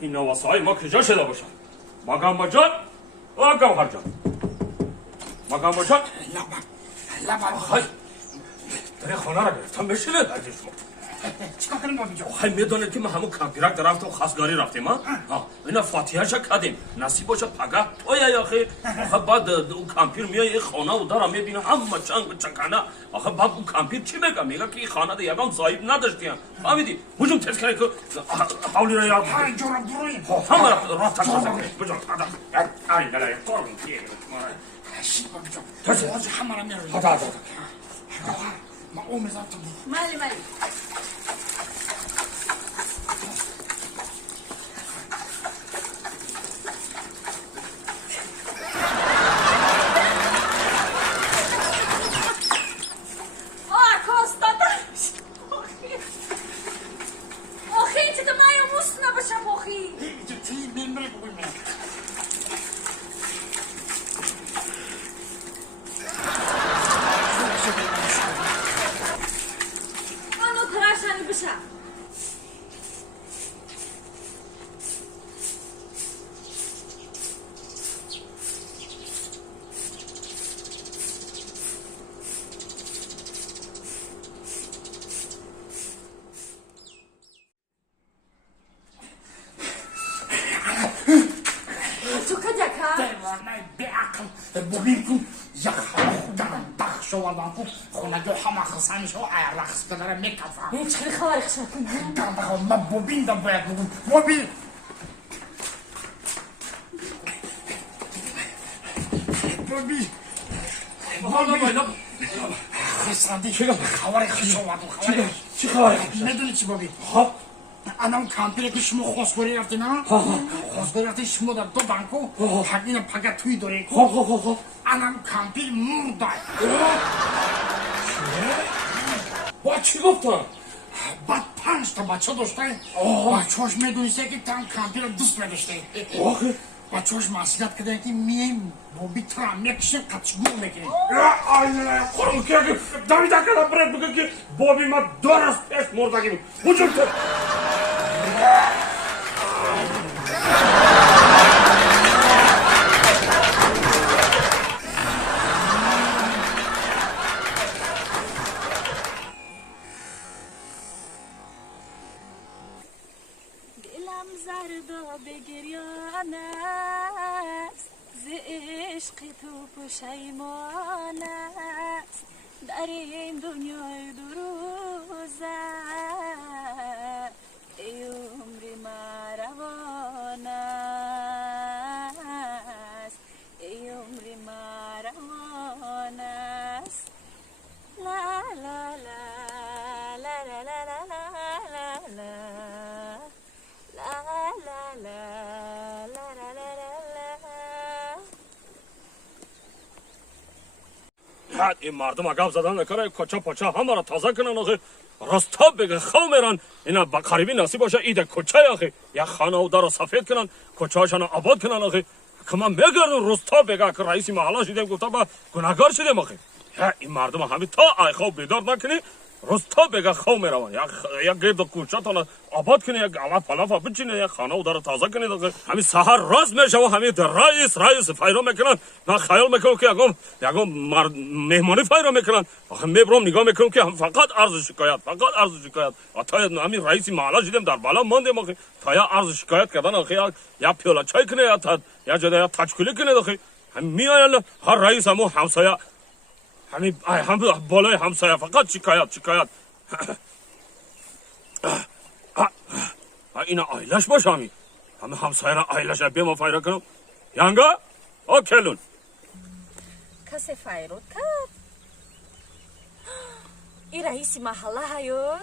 این نواسه های ما کجا شده باشن؟ مگم جان و گوهر جان مگم جان لبن خواهی در خانه را گرفتم بشینه در شما چیکار کنیم بابی جان؟ خواهی میدانید که ما همون کمپیرک در رفتم خواستگاری رفتیم اینا فاتحه شا کردیم نصیب باشه پگه توی یا خیر آخه بعد اون کمپیر میای خانه و دارم میبینه همه چنگ و چکنه آخه بعد اون کمپیر چی میگه میگه که این خانه ده یکم صاحب نداشتیم فهمیدی هجوم تست کنه که حولی را یاد های جورم درویم همه رفت تست بجان ای نلای طورم شید بابی جان تست واجه همه را میرویم ما اون میزم تو بود مالی ببین کن یک خودم بخش آوردم کن خونگه همه خسانش و رقص کداره میکفم چخیلی خواه رخشا کن دارم بخواه ما ببین دم باید بگم ببین ببین خساندی خواه رخش آوردم چی خواهی رخش؟ میدونی چی ببین خب انا اون کمپیره که شما خواستگاری رفتی نه خواستگاری رفتی شما در دو بانکو این پگه توی داره خب انا اون کمپیر مرده با چی گفتن؟ بعد 5 تا بچه داشته بچهاش میدونسته که تام کمپیر دوست نداشته بچهاش مسئولیت کردن که میایم بابی ترام میکشیم قچگو میکنیم آینه خورم که دویده کردم برد بگه که بابی ما 2 روز پیش مردگی بود هجوم تو دلم زردا به گریان است ز عشق تو پشیمان است در این دنیای دو روزه ای عمر ما روان است ای عمر ما روان است لا لا لا لا لا لا لا لا لا لا لا لا لا حد این مردم اگه زدن نکره کچا پچا همه را تازه کنن آخه راستا بگه خواه میرن اینا با قریبی نصیب باشه ایده کچه آخه یا خانه و در سفید کنن کچهاشان آباد کنن آخه که من میگردم راستا بگه که رئیسی محله شدیم گفتا با گناهگار شدیم آخه این مردم همه تا ای خواه بیدار نکنی راستا بگه خواه میروان یا گرد کوچه‌تان آباد کنی یک علف پلف بچینی یک خانه و در تازه کنی آخه همین سحر راست میشه و همین در رئیس فایرو میکنن من خیال میکنم که یکم مهمانی فایرو میکنن آخه میبرم نگاه میکنم که هم فقط عرض شکایت تا همین رئیسی محله شدیم در بالا ماندیم آخه تا یا عرض شکایت کردن آخه یا پیاله چای کنه یا جدا تچکولی کنه آخه هم میاین هر رئیس همو همسایه هم بالای همسایه فقط شکایت اینا آیلش باشه همه همسایه را آیلش بیما فایره کنم یانگا او کلون کسی فایرود کرد این رئیسی محله هایو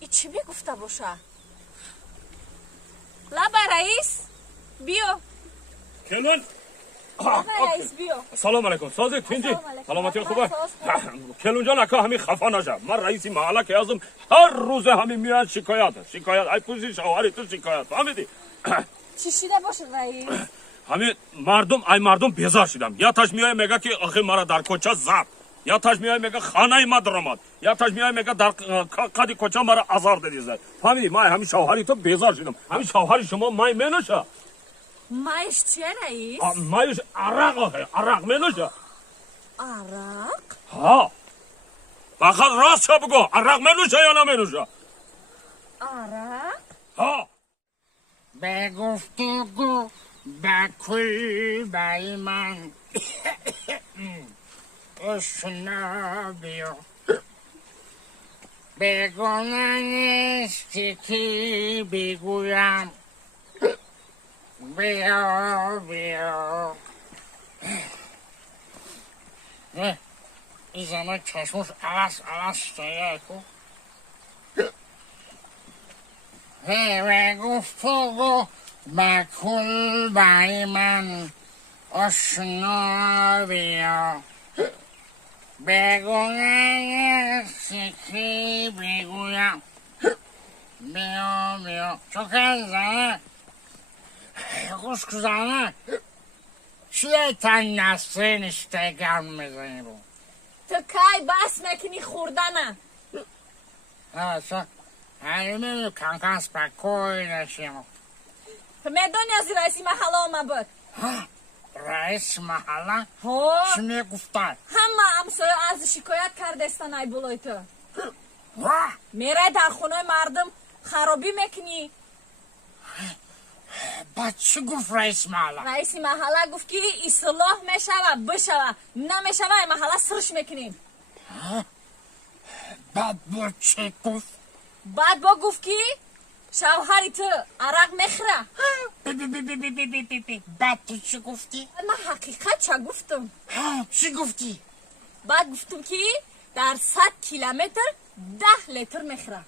ای چی بگفته باشه لبا رئیس بیو کلون رئیس بیو سلام علیکم سازی تینجی سلامتی خوبه کلون جان اکا همین خفا نشه من رئیسی محله که ازم هر روز همین میاد شکایت ای پوزی شوهری تو شکایت فهمیدی چی شده باشه رئیس همین مردم بیزار شدم یا تاش میای میگه که آخه مرا در کوچه زد یا تاش میای میگه خانه ما درآمد یا تاش میای میگه در قدی کوچه مرا آزار دادید فهمیدی من همین شوهری تو بیزار شدم همین شوهری شما مای منوشه مایش چیه رئیس؟ مایش عرق منوشه عرق؟ ها فقط راست بگو عرق منوشه یا نمنوشه عرق؟ ها به گفتگو به کل بای من اشنا بیا بگونه نیستی که بگویم بیا نه این زنه چشمش عوض شده کن به گفتگو به کل بای من اشنا بیا بگونه سکی بگویم بیا چون که زنه خوش زنه چیه تن نسته نشته گرم میزنی رو تو کی بس میکنی خوردنه؟ اصلا همین کنکن سپکوی نشیم تو میدونی از رئیسی محله آمد بود؟ رئیس محله ها؟ چی میگفتن؟ همه امسایه از شکایت کردستن ای بلای تو واه میره در خونه مردم خرابی میکنی بعد چی گفت رئیس محله؟ رئیس محله گفت که اصلاح میشوه بشوه نمیشوه این محله سرش میکنیم بعد با چی گفت؟ بعد با گفت که شوهری تو عرق میخره بعد تو چی گفتی؟ من حقیقت چه گفتم چی گفتی؟ بعد گفتم که در 100 کیلومتر 10 لیتر میخره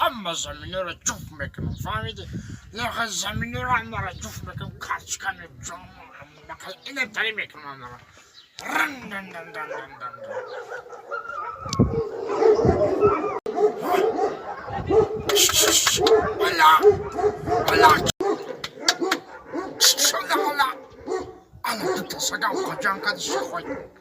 همه زمینی رو جفت میکنم فهمیدی؟ یه زمینی رو همه رو جفت میکنم کچکن جام اینه تری میکنم همه رو Allah Allah Allah Allah Allah Allah Allah Allah Allah Allah Allah Allah Allah Allah Allah